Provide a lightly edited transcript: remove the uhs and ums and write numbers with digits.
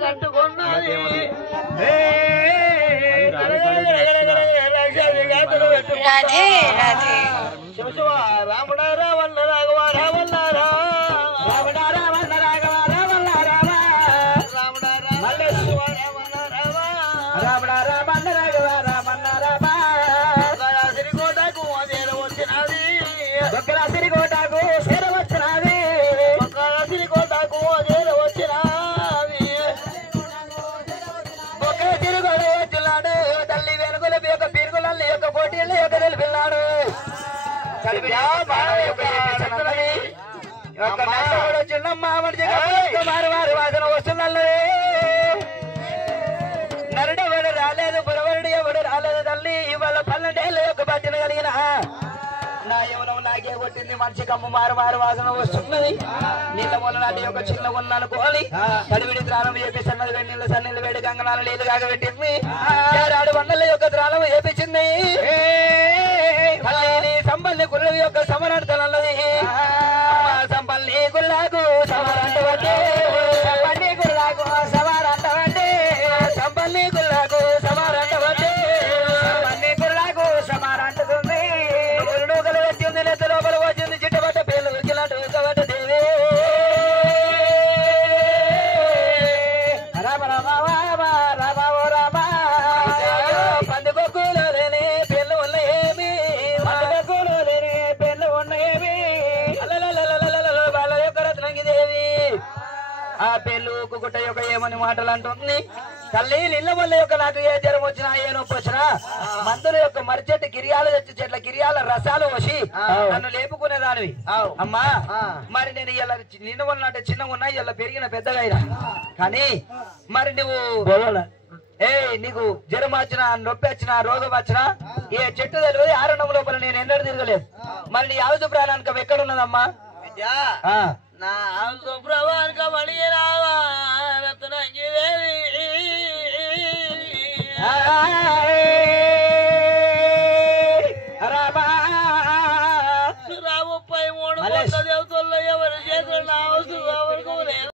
కట్టుకున్నది రాధే రాధే రాముడా రావణ రాఘవ రావణ రావణ రావణ రాఘవ రావణ రామ రాముడా రావణ రావణ రావణ రాఘవ రావణ రామ శ్రీకోటకు చేర వచ్చినది శ్రీకోటకు చేర వచ్చినది శ్రీకోటకు చేర వచ్చినది ఒక తిరుగుడు వచ్చినాడు తల్లి వెనుకల యొక్క పిరుగుల యొక్క పోటీల యొక్క తెలిపిన్నాడు చిన్నమ్మ వారి వాసన వస్తున్నది నరుడెవడు రాలేదు పురవరుడు ఎవడు రాలేదు తల్లి ఇవాళ 12 ఏళ్ళ యొక్క భజన కలిగిన నా యవనం నాకే కొట్టింది మనిషి కమ్మ మారు వాసన వస్తున్నది నీళ్ళ మొల నాటి యొక్క చిన్న ఉన్ననుకోని తడివిడి త్రాణం చేపిస్తున్నది వెన్నీళ్ళ సన్నీళ్ళు వేడి గంగనాలు నీళ్ళు కాగబెట్టింది ఏడాడు వందల యొక్క త్రాణం చేపించింది సంపల్లి గుర్రం యొక్క సమరార్థనన్నది సంపల్లి గుల్లాకు సమరాంటవంటే సంపల్లి గుల్లాకు సమరాంటవంటే సంపల్లి గుల్లాకు సమరాంటవంటే సంపల్లి గుల్లాకు సమారంటుంది గురుడుగలు వచ్చింది నెత్త లోపల వచ్చింది చిట్టబట్ట పేర్లు వచ్చినట్టు కబట్ట దేవి రామ రామ రామ రామ ఓ రామ పందుకొక్కులో లేని పేర్లు ఉన్నాయేమి పందుకొక్కులో లేని పేర్లు ఉన్నాయేమి వాళ్ళ యొక్క రత్నంగి దేవి ఆ పేర్లు కుకుట యొక్క ఏమని మాటలు అంటుంది తల్లి నీళ్ళ వల్ల యొక్క నాకు ఏ జ్వరం వచ్చినా ఏ నొప్పి వచ్చినా మందుల యొక్క మరిచెట్టు కిరియాల చెట్ల కిరియాల రసాలు వచ్చి నన్ను లేపుకునేదానివి అమ్మా మరి నేను ఇలా నిన్న ఉన్నట్టు చిన్నగా ఉన్నా ఇలా పెరిగిన పెద్దగా అయినా కానీ మరి నువ్వు నీకు జ్వరం వచ్చినా నొప్పి వచ్చినా రోగం వచ్చినా ఏ చెట్టు తెలియదు ఆరణం లోపల నేను ఎన్నడూ తిరగలేదు మరి నీ ఆవుజు ప్రాణానికి ఎక్కడున్నదమ్మా నా ఆవుజు ప్రాణానికి మళ్ళీ రావా రత్నంగి దేవి